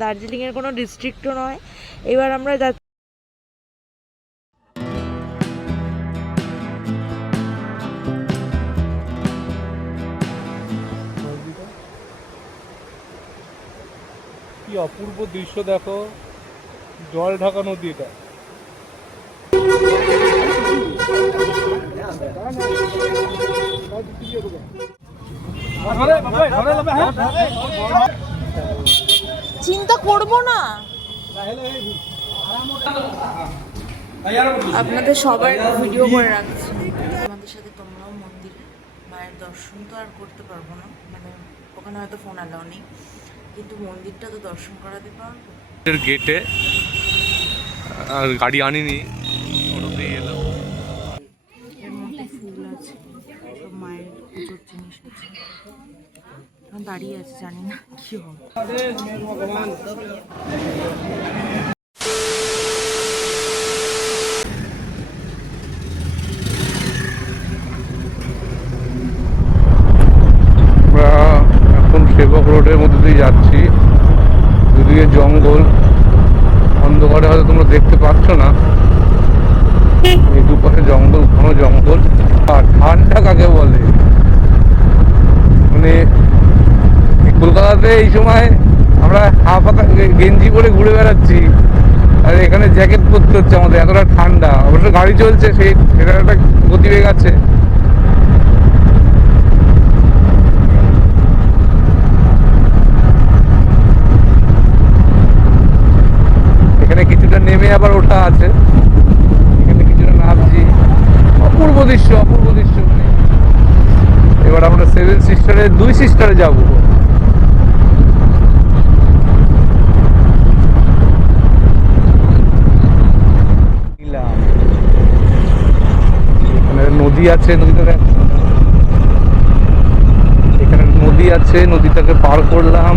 দার্জিলিংয়ের কোনো ডিস্ট্রিক্টও নয় এবার আমরা যাচ্ছি কি অপূর্ব দৃশ্য দেখো জল ঢাকা নদী এটা চিন্তা করব না। আপনাদের সবার ভিডিও করে রাখছি। আমাদের সাথে তোমরাও মন্দিরে মায়ের দর্শন তো আর করতে পারব না। মানে ওখানে হয়তো ফোন অ্যালাউ নেই। কিন্তু মন্দিরটা তো দর্শন করাতে পারব। এর গেটে আর গাড়ি আনিনি। ওটাতেই এলাম এর মধ্যে ফুল আছে সব মায়ের পুজোর জিনিস আছে এখন দাঁড়িয়ে আছে, জানি না কি সেবক রোডের মধ্যে দিয়ে যাচ্ছি। দুদিকে জঙ্গল। অন্ধকারে হয়তো তোমরা দেখতে পাচ্ছ না। দুপাশে জঙ্গল, ঘন জঙ্গল। আর ঠান্ডা কাকে বলে? মানে কলকাতাতে এই সময় আমরা হাফ গেঞ্জি পরে ঘুরে বেড়াচ্ছি। আর এখানে জ্যাকেট পরতে হচ্ছে আমাদের, এতটা ঠান্ডা। অবশ্য গাড়ি চলছে, সেই সেটার একটা গতিবেগ আছে। এখানে কিছুটা নেমে আবার ওঠা আছে। এখানে কিছুটা নামছি। অপূর্ব দৃশ্য অপূর্ব দৃশ্য। এবার আমরা সেভেন সিস্টারে দুই সিস্টারে যাব এখানে নদী আছে, নদীটাকে এখানে নদী আছে, নদীটাকে পার করলাম,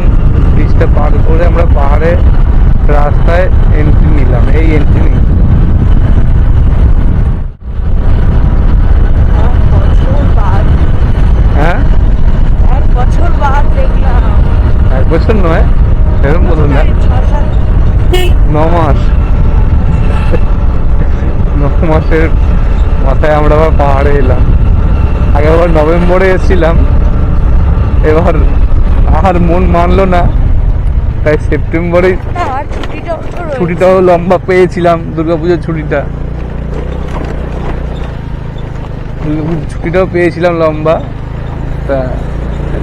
ব্রিজটা পার করে আমরা পাহাড়ে রাস্তায় এন্ট্রি নিলাম, এই এন্ট্রি নিলাম বছর বাদ হ্যাঁ এক বছর বাদ দেখলাম এক বছর নয় এরকম বলুন না ছ সাত ন মাস ন মাসের মাথায় আমরা আবার পাহাড়ে এলাম। আগে আবার নভেম্বরে এসেছিলাম। এবার আর মন মানলো না। তাই সেপ্টেম্বরেই ছুটিটাও লম্বা পেয়েছিলাম দুর্গাপুজোর ছুটিটা। ছুটিটাও পেয়েছিলাম লম্বা। তা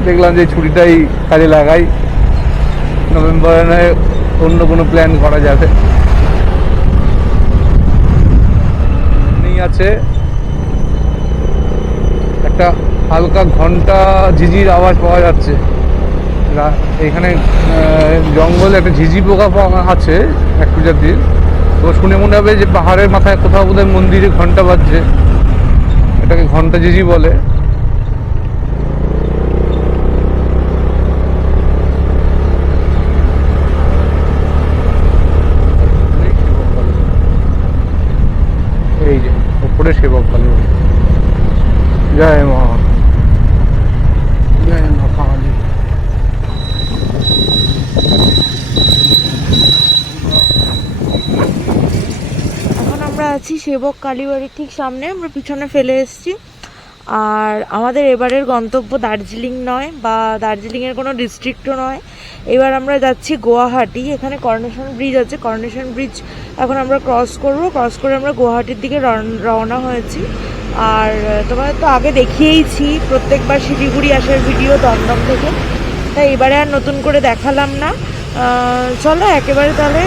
দেখলাম যে ছুটিটাই কাজে লাগাই। নভেম্বরে নয় অন্য কোনো প্ল্যান করা যাবে। আছে। একটা হালকা ঘণ্টা ঝিঝির আওয়াজ পাওয়া যাচ্ছে। এখানে জঙ্গলে একটা ঝিঝি পোকা আছে এক প্রজাতির তো শুনে মনে হবে যে পাহাড়ের মাথায় কোথাও বোধহয় মন্দিরে ঘণ্টা বাজছে। এটাকে ঘণ্টা ঝিঝি বলে। এই যে উপরে সেবক কালী জয় মা জয় মা কালী এখন আমরা আছি সেবক কালীবাড়ির ঠিক সামনে আমরা পিছনে ফেলে এসেছি। আর আমাদের এবারের গন্তব্য দার্জিলিং নয় বা দার্জিলিংয়ের কোনো ডিস্ট্রিক্টও নয়। এবার আমরা যাচ্ছি গুয়াহাটি এখানে করনেশন ব্রিজ আছে। করনেশন ব্রিজ এখন আমরা ক্রস করব। ক্রস করে আমরা গুয়াহাটির দিকে রওনা হয়েছি। আর তোমাদের তো আগে দেখিয়েইছি প্রত্যেকবার শিলিগুড়ি আসার ভিডিও দমদম থেকে। তাই এবারে আর নতুন করে দেখালাম না। চলো একেবারে তাহলে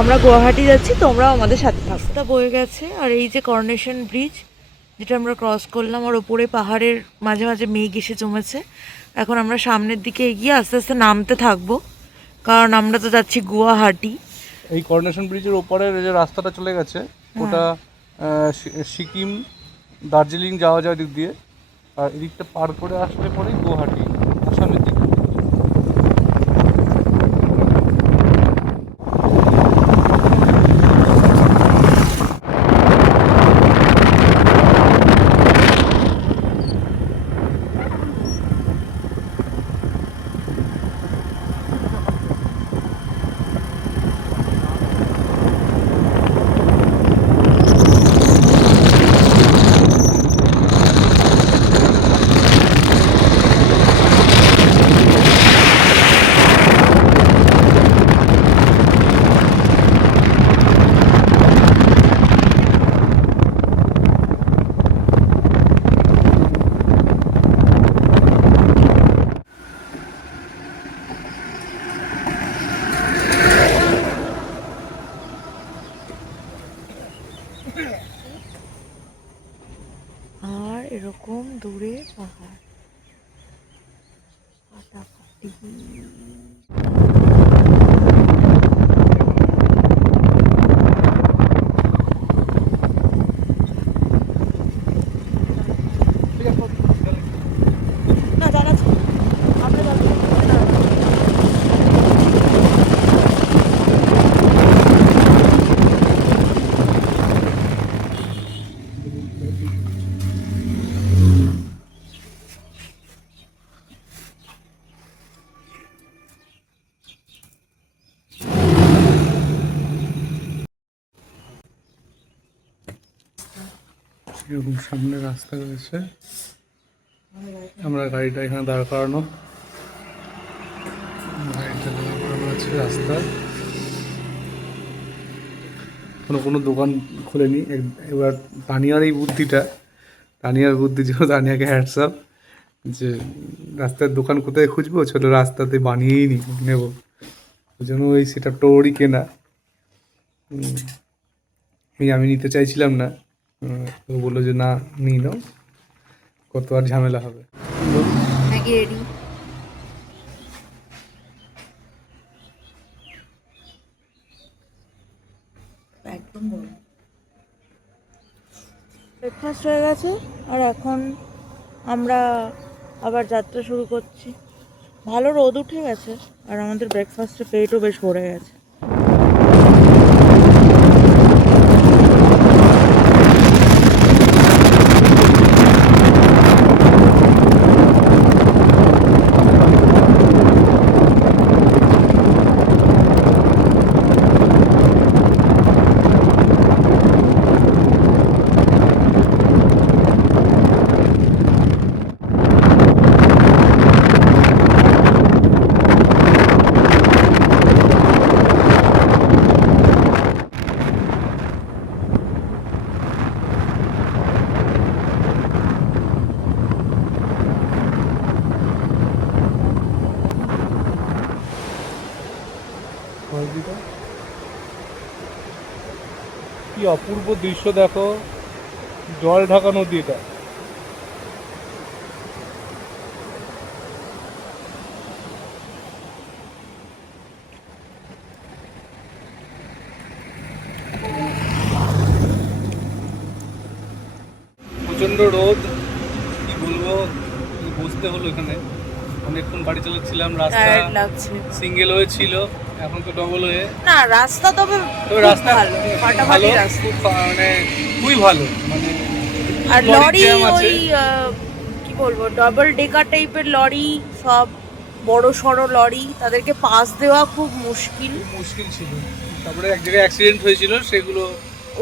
আমরা গুয়াহাটি যাচ্ছি তোমরাও আমাদের সাথে রাস্তা বয়ে গেছে আর এই যে কর্নেশন ব্রিজ যেটা আমরা ক্রস করলাম আর ওপরে পাহাড়ের মাঝে মাঝে মেঘ এসে জমেছে। এখন আমরা সামনের দিকে এগিয়ে আস্তে আস্তে নামতে থাকব কারণ আমরা তো যাচ্ছি গুয়াহাটি। এই কর্নেশন ব্রিজের ওপরের যে রাস্তাটা চলে গেছে ওটা সিকিম দার্জিলিং যাওয়া যায় দিক দিয়ে। আর এদিকটা পার করে আসলে পরেই গুয়াহাটি আসামের দিকে হয় ফাটাফাটি না জানাচ্ছি আমরা যাচ্ছি না এরকম সামনে রাস্তা রয়েছে। আমরা গাড়িটা এখানে দাঁড় করানো। গাড়িটা দাঁড় করানো আছে রাস্তা। কোনো কোনো দোকান খোলেনি। এবার তানিয়ার এই বুদ্ধিটা, তানিয়ার বুদ্ধি ছিল তানিয়াকে হ্যাটসঅ্যাপ যে রাস্তার দোকান কোথায় খুঁজবো? ছোট রাস্তাতে বানিয়েই নি, নেব। ওই জন্য ওই সেটা ওরই কেনা। আমি নিতে চাইছিলাম না। তো বলল যে না নিই নাও। কত আর ঝামেলা হবে? Maggi ready. একদম গরম। ব্রেকফাস্ট হয়ে গেছে আর এখন আমরা আবার যাত্রা শুরু করছি। ভালো রোদ উঠে গেছে আর আমাদের ব্রেকফাস্টের পেটও বেশ ভরে গেছে কি অপূর্ব দৃশ্য দেখো জল ঢাকা নদী এটা প্রচণ্ড রোদ কি বলব বসতে হলো এখানে? অনেকক্ষণ বাড়ি চালাচ্ছিলাম রাস্তা লাগছে সিঙ্গেল হয়ে ছিল এখন তো ডবল হয়ে। না রাস্তা তবে রাস্তা ভালো ফাটাফাটি রাস্তা। মানে খুবই ভালো মানে আর লরি ওই কি বলব ডাবল ডেকার টাইপের লরি সব বড় সড়ো লরি তাদেরকে পাস দেওয়া খুব মুশকিল। মুশকিল ছিল। তারপরে এক জায়গায় অ্যাক্সিডেন্ট হয়েছিল সেগুলো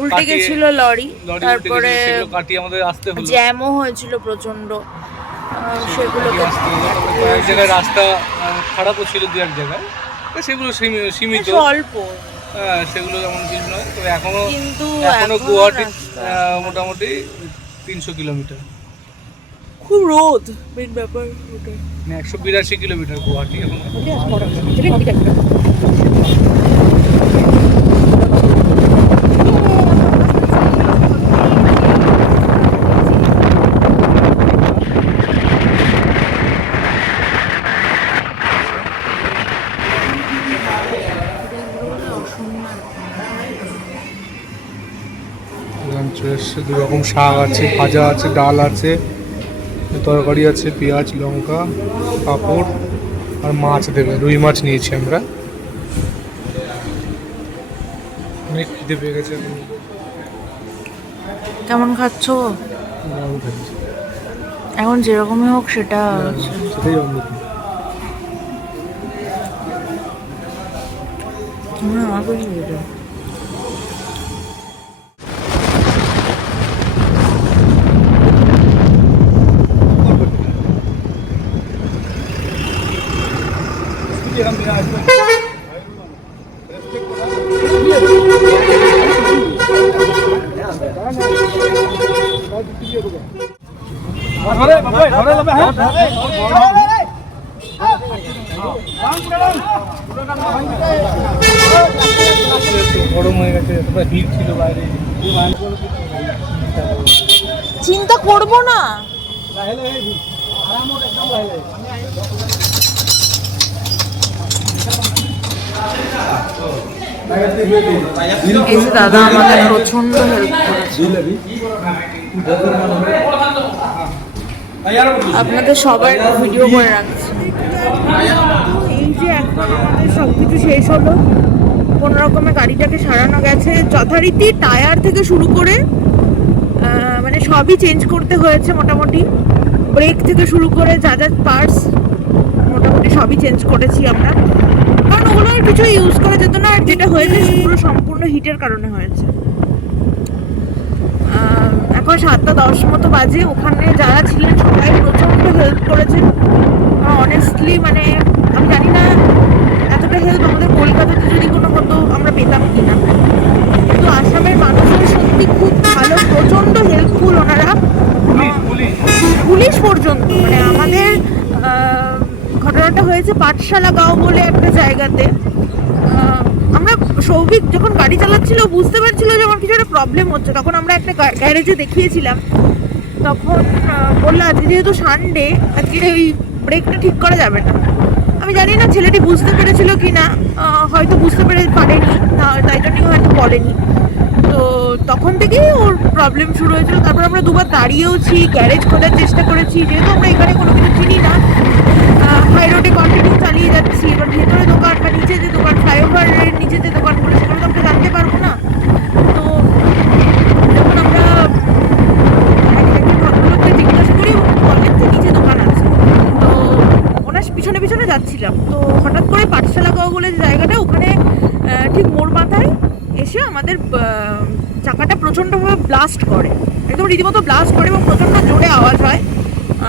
উল্টে গেছিল লরি তারপরে কাটিয়ে আমাদের আসতে হলো। জ্যামও হয়েছিল প্রচণ্ড সেগুলোকে জায়গায় রাস্তা খারাপও ছিল দু এক জায়গায়। তো সেগুলো সীমিত। অল্প। হ্যাঁ, সেগুলো যেমন কিছু নয়। তবে এখনও কিন্তু এখনও গুয়াহাটি মোটামুটি তিনশো কিলোমিটার। খুব রোদ মেন ব্যাপার ওটাই। মানে একশো বিরাশি কিলোমিটার গুয়াহাটি এখন। শাক আছে ভাজা আছে ডাল আছে তরকারি আছে পেঁয়াজ লঙ্কা পাঁপড় আর মাছ দেবে রুই মাছ নিয়েছি আমরা। অনেক খিদে পেয়ে গেছে কেমন খাচ্ছো। এখন যেরকমই হোক সেটা সেটাই অমৃত আমার গরম হয়ে গেছে ভিড় ছিল বাইরে চিন্তা করব না। দাদা আমাদের প্রচণ্ড আপনাদের সবার ভিডিও করে রাখছি। এই যে এখন আমাদের সব কিছু শেষ হলো। কোনো রকমে গাড়িটাকে সারানো গেছে। যথারীতি টায়ার থেকে শুরু করে মানে সবই চেঞ্জ করতে হয়েছে মোটামুটি। ব্রেক থেকে শুরু করে যা যা পার্টস মোটামুটি সবই চেঞ্জ করেছি আমরা। আর কিছু ইউজ করা যেত না, আর যেটা হয়েছে পুরো সম্পূর্ণ হিটের কারণে হয়েছে। এখন সাতটা দশ মতো বাজে, ওখানে যারা ছিলেন সবাই প্রচণ্ড হেল্প করেছে। অনেস্টলি মানে আমি জানি না এতটা হেল্প আমাদের কলকাতাতে যদি কোনো হতো আমরা পেতাম কিনা। কিন্তু আসামের মানুষের সত্যি খুব ভালো প্রচণ্ড হেল্পফুল ওনারা পুলিশ পর্যন্ত মানে আমাদের আহ, ঘটনাটা হয়েছে পাঠশালা গাঁও বলে একটা জায়গাতে আমরা সৌভিক যখন গাড়ি চালাচ্ছিল বুঝতে পারছিল যে আমার কিছু একটা প্রবলেম হচ্ছে। তখন আমরা একটা গ্যারেজে দেখিয়েছিলাম। তখন বলল আজকে যেহেতু সানডে আজকে ওই ব্রেকটা ঠিক করা যাবে না। আমি জানি না ছেলেটি বুঝতে পেরেছিল কি না হয়তো বুঝতে পেরে পারেনি তাই জন্যই হয়তো বলেনি। তো তখন থেকেই ওর প্রবলেম শুরু হয়েছিল। তারপর আমরা দুবার দাঁড়িয়েওছি গ্যারেজ খোঁজার চেষ্টা করেছি, যেহেতু আমরা এখানে কোনো কিছু চিনি না হাই রোডে কন্টিনিউ চালিয়ে যাচ্ছি। এবার ভেতরে দোকান বা নিচে যে দোকান, ফ্লাইওভারের নিচে যে দোকানগুলো, সেগুলো তো আমরা জানতে পারব না। তো যখন আমরা ভদ্রলোককে জিজ্ঞাসা করি বলেন যে নিচে দোকান আছে। তো ওনার পিছনে পিছনে যাচ্ছিলাম। তো হঠাৎ করে পাঠশালা গাঁও বলে যে জায়গাটা ওখানে ঠিক মোড় মাথায় এসে আমাদের চাকাটা প্রচণ্ডভাবে ব্লাস্ট করে। একদম রীতিমতো ব্লাস্ট করে এবং প্রচণ্ড জোরে আওয়াজ হয়।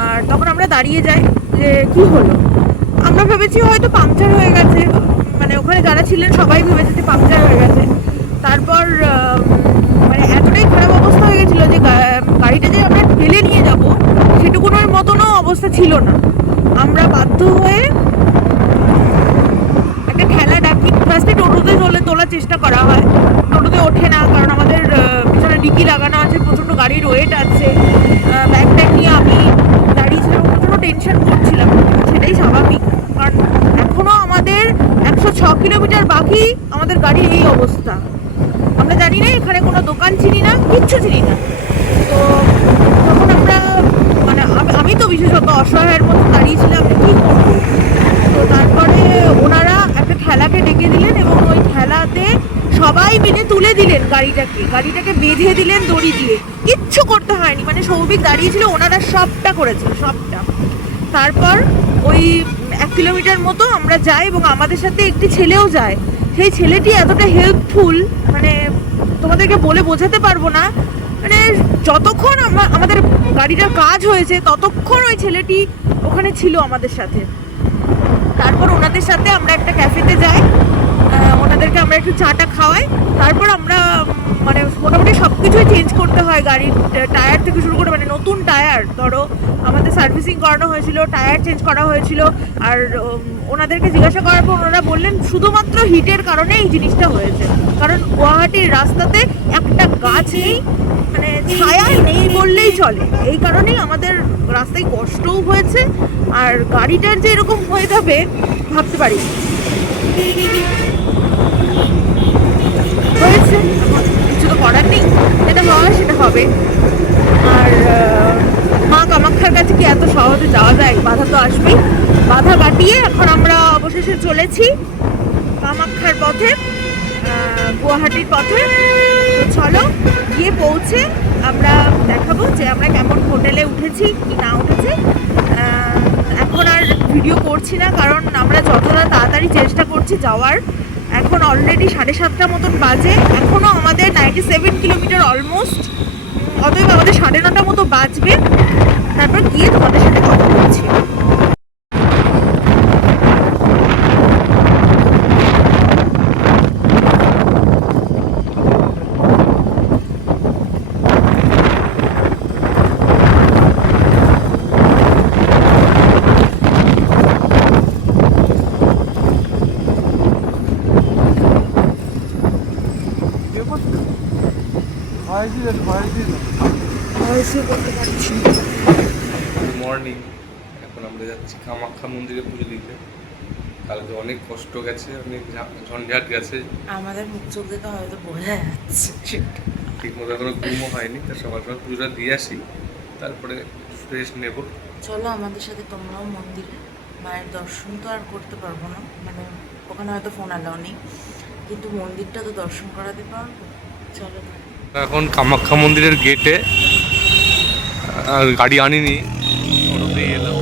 আর তখন আমরা দাঁড়িয়ে যাই যে কী হলো। আমরা ভেবেছি হয়তো পাংচার হয়ে গেছে। মানে ওখানে যারা ছিলেন সবাই ভেবেছে যে পাংচার হয়ে গেছে। তারপর মানে এতটাই খারাপ অবস্থা হয়ে গেছিল যে গাড়িটা যে আমরা ঠেলে নিয়ে যাব, সেটুকুনোর মতনও অবস্থা ছিল না। আমরা বাধ্য হয়ে একটা ঠেলা ডাকি। ফার্স্টে টোটোতে তোলে তোলার চেষ্টা করা হয়। টোটোতে ওঠে না, কারণ আমাদের পিছনে ডিকি লাগানো আছে, প্রচণ্ড গাড়ির ওয়েট আছে। ব্যাগ ট্যাগ নিয়ে আমি দাঁড়িয়েছিলাম প্রচণ্ড টেনশন করছিলাম সেটাই স্বাভাবিক। কারণ এখনও আমাদের একশো ছ কিলোমিটার বাকি আমাদের গাড়ির এই অবস্থা। আমরা জানি না এখানে কোনো দোকান চিনি না, কিচ্ছু চিনি না। তো তখন আমরা মানে আমি- তো বিশেষত অসহায়ের মতো দাঁড়িয়েছিলাম কী করব? তো তারপরে ওনারা একটা খেলাকে ডেকে দিলেন এবং ওই খেলাতে সবাই মিলে তুলে দিলেন গাড়িটাকে। গাড়িটাকে বেঁধে দিলেন দড়ি দিয়ে। কিচ্ছু করতে হয়নি মানে সৌভিক দাঁড়িয়েছিল ওনারা সবটা করেছে সবটা। তারপর ওই এক কিলোমিটার মতো আমরা যাই এবং আমাদের সাথে একটি ছেলেও যায়। সেই ছেলেটি এতটা হেল্পফুল মানে তোমাদেরকে বলে বোঝাতে পারব না মানে যতক্ষণ আমা- আমাদের গাড়িটার কাজ হয়েছে, ততক্ষণ ওই ছেলেটি ওখানে ছিল আমাদের সাথে। তারপর ওনাদের সাথে আমরা একটা ক্যাফেতে যাই। ওনাদেরকে আমরা একটু চাটা খাওয়াই। তারপর আমরা মানে মোটামুটি সব কিছুই চেঞ্জ করতে হয় গাড়ির টায়ার থেকে শুরু করে মানে নতুন টায়ার ধরো আমাদের সার্ভিসিং করানো হয়েছিল টায়ার চেঞ্জ করা হয়েছিল, আর ওনাদেরকে জিজ্ঞাসা করার পর ওনারা বললেন শুধুমাত্র হিটের কারণে এই জিনিসটা হয়েছে। কারণ গুয়াহাটির রাস্তাতে একটা গাছ নেই মানে ছায়া নেই বললেই চলে। এই কারণেই আমাদের রাস্তায় কষ্টও হয়েছে, আর গাড়িটার যে এরকম হয়ে যাবে, ভাবতে পারি হয়েছে। কিছু তো করার নেই। যেটা হওয়ার সেটা হবে। আর মা কামাক্ষার কাছে কি এত সহজে যাওয়া যায়? বাধা তো আসবেই। বাধা কাটিয়ে এখন আমরা অবশেষে চলেছি কামাক্ষার পথে গুয়াহাটির পথে। চলো, গিয়ে পৌঁছে আমরা দেখাবো যে আমরা কেমন হোটেলে উঠেছি, কি না উঠেছি। এখন আর ভিডিও করছি না, কারণ আমরা যতটা তাড়াতাড়ি চেষ্টা করছি যাওয়ার, এখন অলরেডি সাড়ে সাতটা মতন বাজে। এখনও আমাদের নাইনটি সেভেন কিলোমিটার অলমোস্ট অতএব আমাদের সাড়ে নটা মতো বাজবে। তারপর গিয়ে তোমাদের সাথে কথা বলছি। মর্নিং করে যাচ্ছি কামাখ্যা মন্দিরে পুজো দিতে। কালকে অনেক কষ্ট গেছে অনেক ঝঞ্ঝাট গেছে। আমাদের মুখ চোখ দেখে হয়তো বোঝা যাচ্ছে। ঠিক মতো এখনও ঘুমও হয়নি তা সকাল সকাল পুজোটা দিয়ে আসি তারপরে ফ্রেশ নেব। চলো আমাদের সাথে তোমরাও মন্দিরে মায়ের দর্শন তো আর করতে পারব না মানে ওখানে হয়তো ফোন অ্যালাও নেই কিন্তু মন্দিরটা তো দর্শন করাতে পারব। চলো এখন কামাখ্যা মন্দিরের গেটে আর গাড়ি আনিনি অটোতেই এলাম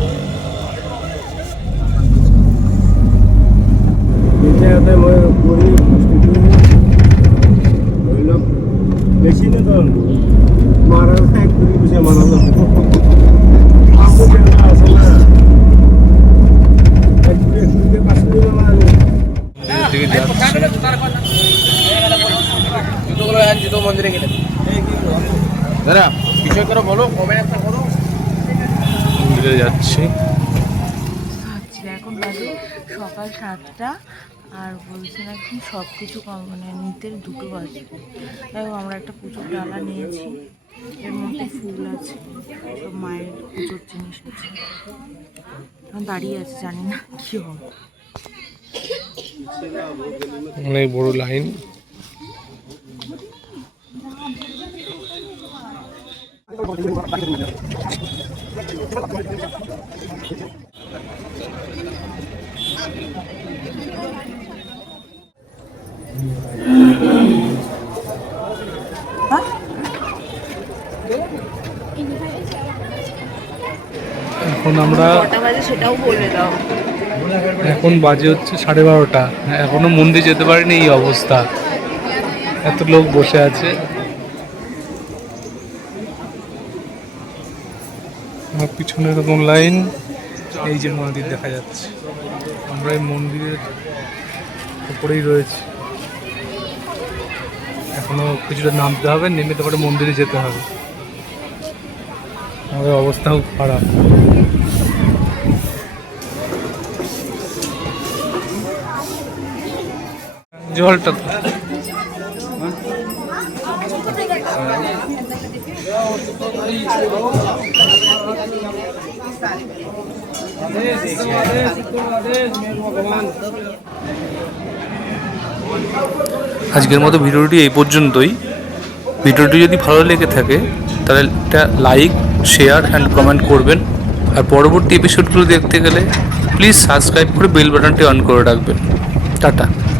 জায়গাতে মই পঢ়ি ধৰি লওক বেছি নতন মাৰাৰ ঠাইত ঘূৰি গৈছে মানুহ কামটো কেনেকুৱা আছে না এক দুই এক দুইকে পাঁচ মিনিট মান মন্দিরের দিকে যাচ্ছি মন্দিরে যাচ্ছি আচ্ছা এখন বাজে সকাল সাতটা আর বলছে নাকি সব কিছু মানে নিতে দুটো বাজবে দেখো আমরা একটা পুজোর ডালা নিয়েছি। এর মধ্যে ফুল আছে সব মায়ের পুজোর জিনিস আছে। দাঁড়িয়ে আছে জানি না কি হবে। অনেক বড় লাইন। এখন আমরা এখন বাজে হচ্ছে সাড়ে বারোটা। এখনও মন্দির যেতে পারিনি এই অবস্থা। এত লোক বসে আছে। আমার পিছনে এরকম লাইন এই যে মন্দির দেখা যাচ্ছে। আমরা এই মন্দিরের উপরেই রয়েছে। এখনও কিছুটা নামতে হবে নেমে তারপরে মন্দিরে যেতে হবে। আমাদের অবস্থা খুব খারাপ। জলটা তো। আজকের মতো ভিডিওটি এই পর্যন্তই। ভিডিওটি যদি ভালো লেগে থাকে, তাহলে একটা লাইক শেয়ার অ্যান্ড কমেন্ট করবেন। আর পরবর্তী এপিসোডগুলো দেখতে গেলে প্লিজ সাবস্ক্রাইব করে বেল বাটনটি অন করে রাখবেন। টাটা।